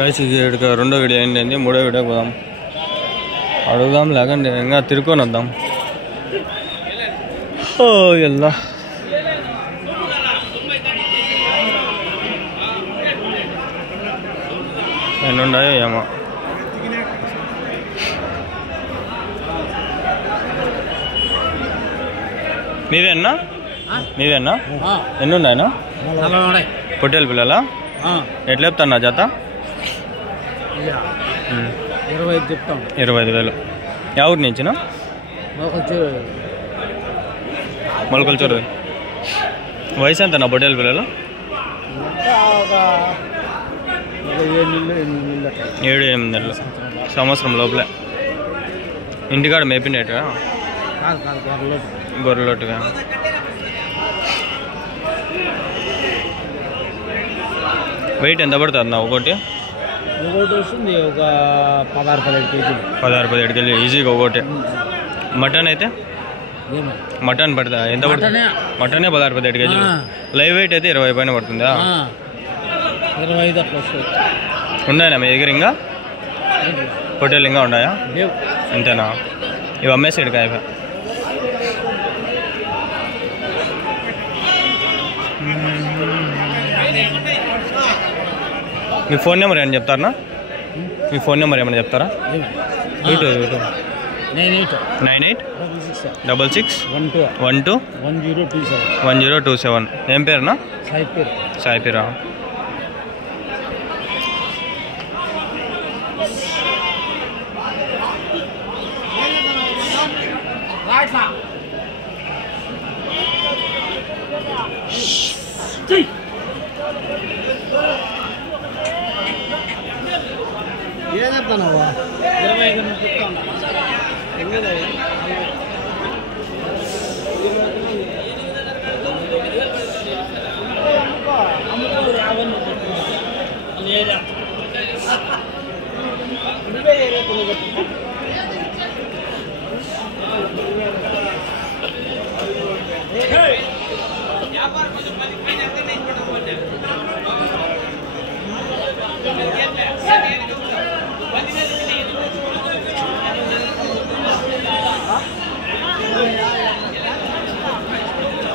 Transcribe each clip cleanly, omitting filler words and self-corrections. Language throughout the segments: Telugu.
కలిసి రెండో వీడియో అయింది, మూడో వీడియో పోదాం. అడుగుదాం లేకండి ఇంకా తిరుక్కొని వద్దాం. ఓ ఎల్లా ఎన్ని ఉన్నాయో ఏమో. మీదేనా ఎన్ని ఉన్నాయన్నా? పొట్టేలు పిల్లలా? ఎట్లా చెప్తాను నా జత? 25,000. యా ఊరి నుంచినా? మొలకల్చూరు. వయసు ఎంత నా పొట్టేలు పిల్లలు? 7-8 నెలలు, సంవత్సరం లోపలే. ఇంటికాడ మేపినట్టుగా గొర్రెలోట్టుగా. వెయిట్ ఎంత పడుతుంది నా ఒకటి? వస్తుంది ఒక 16-17 కేజీలు. 16-17 కేజీలు ఈజీగా ఒకటి. మటన్ అయితే మటన్ పడుతుందా? ఎంత పడుతుంది మటనే? 16-17 కేజీలు. లైవ్ వెయిట్ అయితే 20 పైన పడుతుందా? 25 అట్లా వస్తుంది. ఉన్నాయా మీ దగ్గర ఇంకా హోటల్ ఇంకా ఉన్నాయా? అంతేనా? ఇవి అమ్మేసాడు కాయ. మీ ఫోన్ నెంబర్ ఏమైనా చెప్తారా? మీ ఫోన్ నెంబర్ ఏమైనా చెప్తారా? 9866121027. ఏం పేరునా? సాయి పేరా? ఏం చెప్తానవా? 25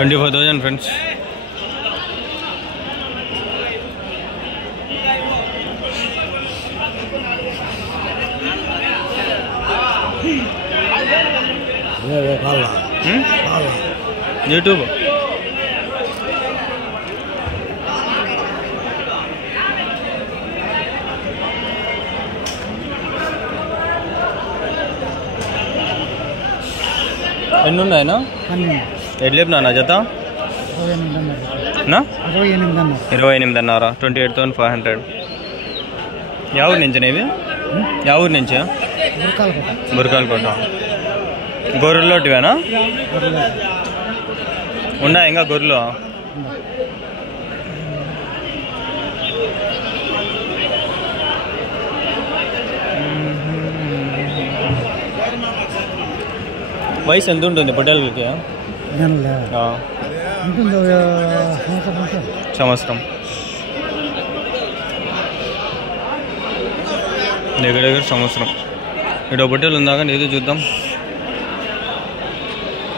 $25,000 ఫ్రెండ్స్. యూట్యూబ్ ఎన్ని ఉన్నాయనా? ఎట్లా చెప్పినా నా జత? 28,500. 28,500. యా ఊరి నుంచి ఇవి? యా ఊరి నుంచా? బురకాలకోట. గొర్రెలోటివేనా? ఉన్నాయి ఇంకా గొర్రెలు? వయసు ఎంత ఉంటుంది పొట్టేలకి? సంవత్సరం. దగ్గర సంవత్సరం. ఇక్కడ పొట్టేలు ఉందా కానీ ఏదో చూద్దాం.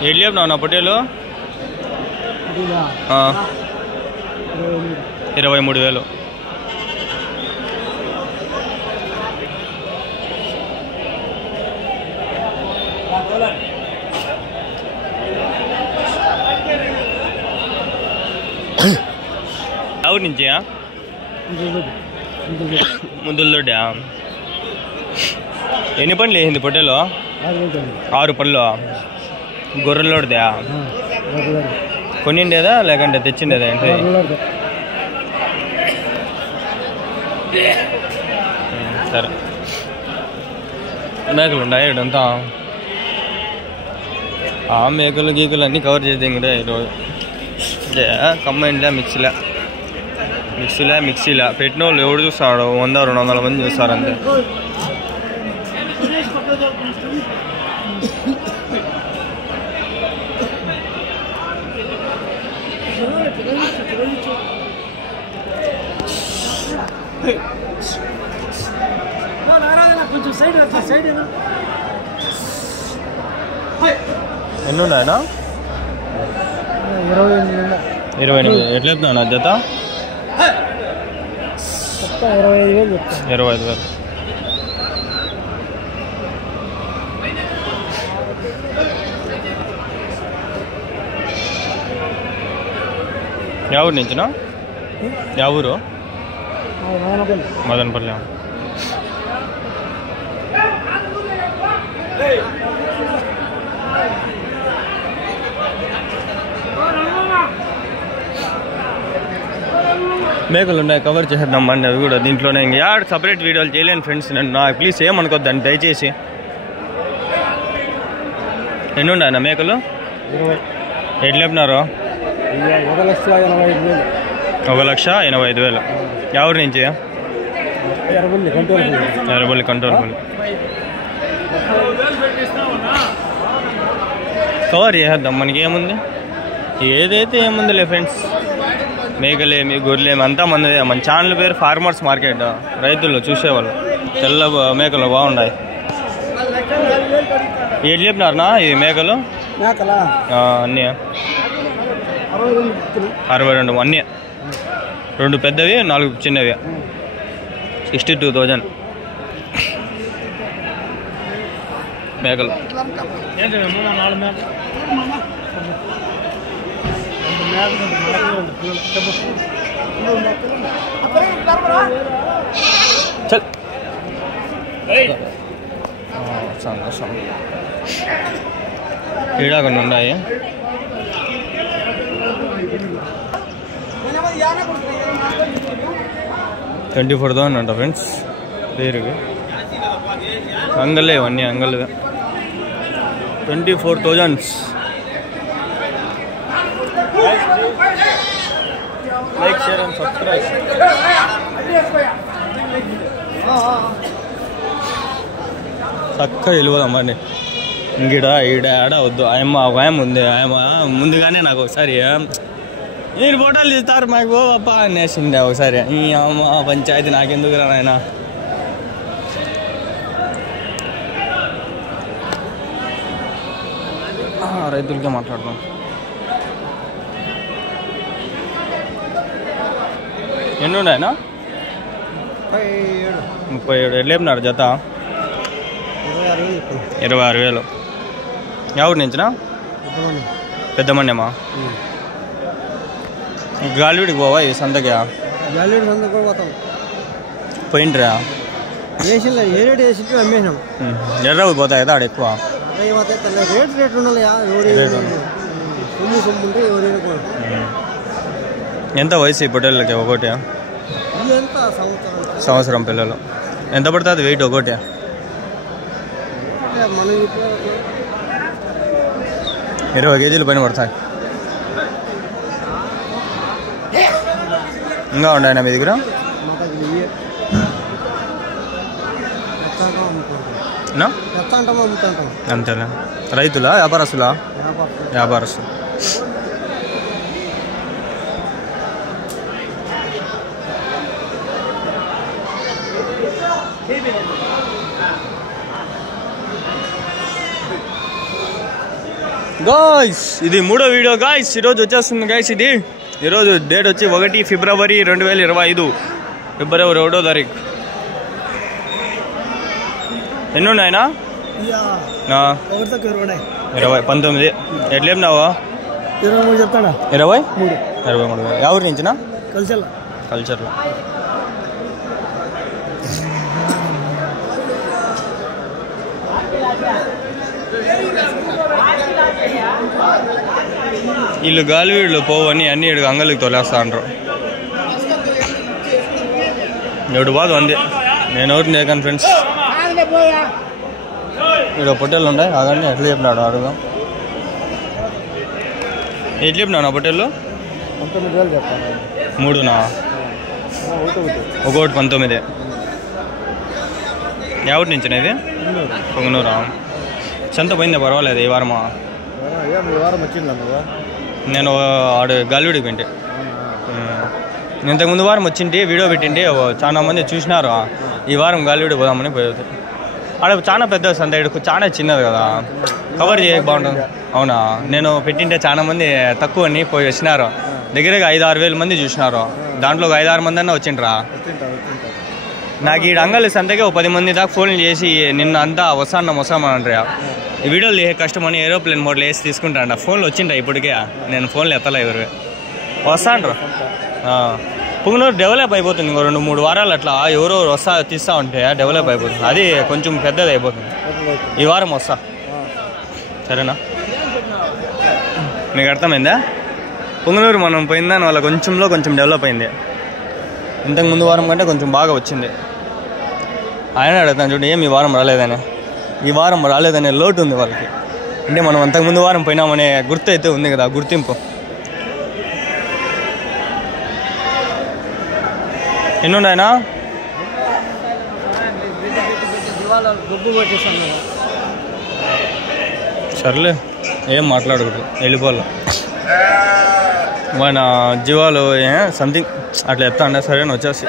ఏడు లేపున్నావు నా పొట్టేలు? 23,000. ఎవరి నుంచి? ముందుల్లోడా? ఎన్ని పనులు వేసింది పొట్టేలో? 6 పనులు. గొర్రెలోడిదా? కొనిండేదా లేకంటే తెచ్చిండేదా? ఏంటి సరే. మేకలు ఉన్నాయి ఇడంతా. ఆ మేకలు గీకలు అన్నీ కవర్ చేద్దాం కూడా ఈరోజు. కంబైన్లా మిక్సీలా పెట్టిన వాళ్ళు ఎవడు చూస్తాడు? 100-200 మంది చూస్తారు అంతే. కొంచెం సైడ్ సైడ్ ఎన్ని ఉన్నాయనా? 28. ఎట్లా చెప్తున్నా జత? 25,000. ఎవరు నుంచినా? ఎవరు? మదనపల్లి. మేకలు ఉన్నాయి, కవర్ చేద్దామండి అవి కూడా దీంట్లోనే. ఇంక యాడ్ సపరేట్ వీడియోలు చేయలేను ఫ్రెండ్స్, నేను నాకు ప్లీజ్ ఏమనుకోద్దండి దయచేసి. ఎన్ని ఉన్నాయన్న మేకలు? 20. ఎట్లు చెప్పినారు? 1,85,000. ఎవరి నుంచి? ఎర్రబల్లి కంట్రోల్. కవర్ చేద్దాం, మనకి ఏముంది, ఏదైతే ఏముందిలే ఫ్రెండ్స్. మేకలేమి గొర్రెలేమి అంతా మంది. మన ఛానల్ పేరు ఫార్మర్స్ మార్కెట్, రైతులు చూసేవాళ్ళు. తెల్ల మేకలు బాగున్నాయి. ఏడు చెప్పినారనా ఈ మేకలు? అన్నీ 62 అన్నీ. 2 పెద్దవి, 4 చిన్నవి. 62,000 మేకలు. చల్ ఈడ కొన్ని ఉన్నాయి. 24,000 అంట ఫ్రెండ్స్ పేరువి. అంగళ్ళే ఇవన్నీ, అంగళ్ళుగా 24,000. Like, share and subscribe. చక్కగా వెళ్ళిపోదామండి. ఇంగిడ ఈడ ఆడ వద్దు. ఆయన ఉంది. ఆయన ముందుగానే నాకు ఒకసారి మీరు ఫోటోలు తీస్తారు మాకు అప్ప అనేసింది ఒకసారి. ఈ అమ్మ పంచాయతీ నాకెందుకు రా నాయన. రైతులకే మాట్లాడదాం. ఎన్ని ఉన్నాయనా? 37. ఎట్లా చెప్పినారు జత? 26,000. ఎవరి నుంచినా? పెద్దమండేమా? గాలివిడికి పోవా ఈ సంతకి? పోయింట్రా? ఎర్రవి పోతాయి కదా ఆడ ఎక్కువ. ఎంత వయసు ఈ పొట్టేళ్ళకి ఒకటి? సంవత్సరం పిల్లలు. ఎంత పడుతుంది వెయిట్ ఒకటి? 20 కేజీలు పైన పడతాయి. ఇంకా ఉన్నాయన్నా మీ దగ్గర? అంతేనా? రైతులా వ్యాపారస్తులా? వ్యాపారస్తులు. గాయ్స్ ఇది 3వ వీడియో గాయ్స్. ఈరోజు వచ్చేస్తుంది గాయ్స్. ఈరోజు డేట్ వచ్చి 1 ఫిబ్రవరి 2025. ఫిబ్రవరి 1వ తారీఖు. ఎన్ని ఉన్నాయనా? 19. ఎట్లా చెప్పినావా? 23 చెప్తాడా? 23. ఎవరి నుంచినా? కల్చర్లో. వీళ్ళు గాలివీళ్ళు పోవని అన్ని ఇడు అంగలికి తోలేస్తా అంటారు. ఎవడు బాధ ఉంది. నేను ఎవరిని చేయను ఫ్రెండ్స్. ఇక్కడ పొట్టేళ్ళు ఉన్నాయి అదన్నీ. ఎట్లా చెప్పినాడు అడుగుదాం. ఎట్లా చెప్పినావు నా పొట్టేళ్ళు? 19,000 చెప్తాను. 3నా? ఒకటి 19. ఎవరి నుంచి ఇది? పొంగనూరా? సంత పోయిందా? పర్వాలేదు ఈ వారమా? నేను ఆడు గాలివిడికి పెంటే ఇంతకుముందు వారం వచ్చింటి వీడియో పెట్టింటి. చాలా మంది చూసినారు. ఈ వారం గాలివీడు పోదామని పోయేది. ఆడ చాలా పెద్ద సంత, ఇక్కడ చాలా చిన్నది కదా, కవర్ చేయక బాగుంటుంది. అవునా, నేను పెట్టింటే చాలా మంది తక్కువని పోయి వచ్చినారు, దగ్గరగా 5-6 వేల మంది చూసినారు. దాంట్లో ఒక 5-6 మంది అన్నా వచ్చిండ్రా. నాకు ఈ అంగలి సంతకే 10 మంది దాకా ఫోన్లు చేసి నిన్న అంతా వస్తామని ఈ వీడియోలు చేసే కష్టమని ఏరోప్లేన్ మోడ్లో వేసి తీసుకుంటాండ. ఫోన్లు వచ్చిండ్రా ఇప్పటికే, నేను ఫోన్లు ఎత్తలే ఎవరు వస్తాండ్రు. పుంగనూరు డెవలప్ అయిపోతుంది, ఇంకో 2-3 వారాలు అట్లా ఎవరెవరు తీస్తూ ఉంటే డెవలప్ అయిపోతుంది. అది కొంచెం పెద్దది అయిపోతుంది. ఈ వారం వస్తా, సరేనా? మీకు అర్థమైందా? పుంగనూరు మనం పోయిందని వాళ్ళ కొంచెం డెవలప్ అయింది. ఇంతకు ముందు వారం కంటే కొంచెం బాగా వచ్చింది. ఆయన అడుగుతాను చూడండి, ఏం ఈ వారం రాలేదని. ఈ వారం రాలేదనే లోటు ఉంది వాళ్ళకి. అంటే మనం అంతకుముందు వారం పోయినామనే గుర్తు అయితే ఉంది కదా, గుర్తింపు. ఎన్నున్నాయనా? సర్లే, ఏం మాట్లాడకూడదు, వెళ్ళిపోవాలి. మన జీవాలు సంథింగ్ అట్లా ఎత్తా అంటే సరే అని వచ్చేసి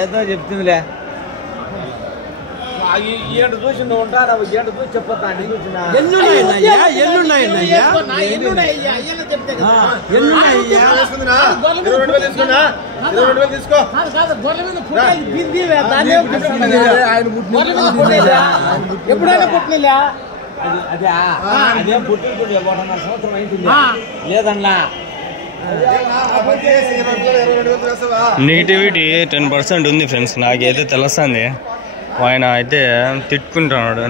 ఏదో చెప్తుందిలే. చూసింది ఉంటారు, చూసి చెప్పొద్దాండి. ఎప్పుడైనా పుట్టినలే అదేం పుట్టిన 1.5 సంవత్సరం అయింది లేదన్నా. నెగిటివిటీ 10% ఉంది ఫ్రెండ్స్, నాకైతే తెలుస్తుంది. ఆయన అయితే తిట్టుకుంటున్నాడు,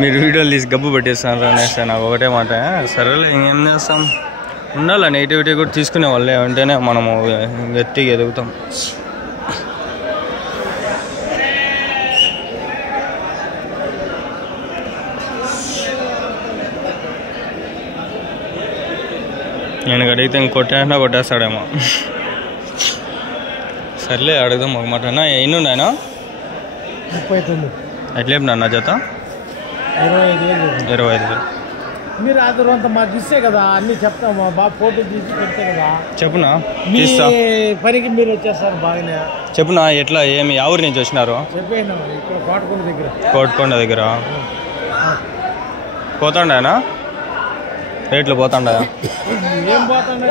మీరు వీడియోలు తీసి గబ్బు పెట్టేస్తాను అనేసి నాకు ఒకటే మాట. సరేలే, ఇంకేం చేస్తాం, ఉండాలి నెగిటివిటీ కూడా తీసుకునే వాళ్ళే ఉంటేనే మనము గట్టిగా ఎదుగుతాం. నేను అడిగితే ఇంకొట్టేసినా కొట్టేస్తాడేమో. సర్లే, అడుగుదాం ఒక మాట. ఎన్ని ఉన్నాయనా? 39. ఎట్లేపు నాన్న జత? 25,000. మీరు అదరంతా మాకు ఇస్తే కదా అన్ని చెప్తాం, మా బాగా ఫోటో తీసి పెడితే కదా. చెప్పునా, మీ పనికి మీరు వచ్చేస్తారు బాగానే. చెప్పునా, ఎట్లా ఏమి ఎవరి నుంచి వచ్చినారు? చెప్పేనా, ఇక్కడ కోటకొండ దగ్గర పోతాండాయనా? రేట్లు పోతాండాయా? ఏం పోతాండా?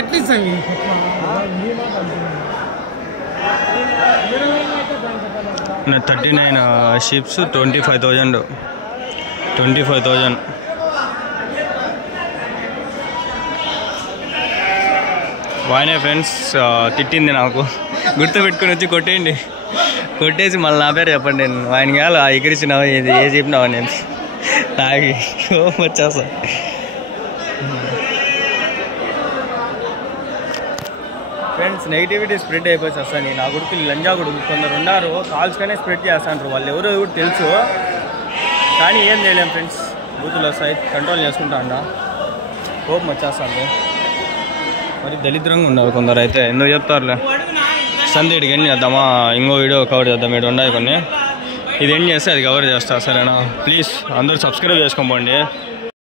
ఎట్లీస్ట్ అవి 39 షిప్స్ 25,000. వాయినే ఫ్రెండ్స్ తిట్టింది నాకు, గుర్తుపెట్టుకుని వచ్చి కొట్టేసి మళ్ళీ నా పేరు చెప్పండి. నేను ఆయన కాదు ఎగిరిచినావు, ఏ చెప్పినావా నేను తాగి వచ్చేస్తా. ఫ్రెండ్స్, నెగిటివిటీ స్ప్రెడ్ అయిపోయి వస్తాను. నా కొడుకులు లంజా కొడుకు కొందరు ఉన్నారు, కాల్స్గానే స్ప్రెడ్ చేస్తాంటారు. వాళ్ళు ఎవరో కూడా తెలుసు, కానీ ఏం చేయలేం ఫ్రెండ్స్. బూతులు వస్తాయి, కంట్రోల్ చేసుకుంటా అంట. కోపం వచ్చేస్తాను. మరి దళిద్రంగా ఉన్నారు కొందరు అయితే, ఎందుకు చెప్తారులే. సందేడికి ఎండ్ చేద్దామా, ఇంకో వీడియో కవర్ చేద్దాం. ఇక్కడ ఉన్నాయి కొన్ని, ఇది ఎండ్ చేస్తే అది కవర్ చేస్తా, సరేనా? ప్లీజ్ అందరూ సబ్స్క్రైబ్ చేసుకోండి.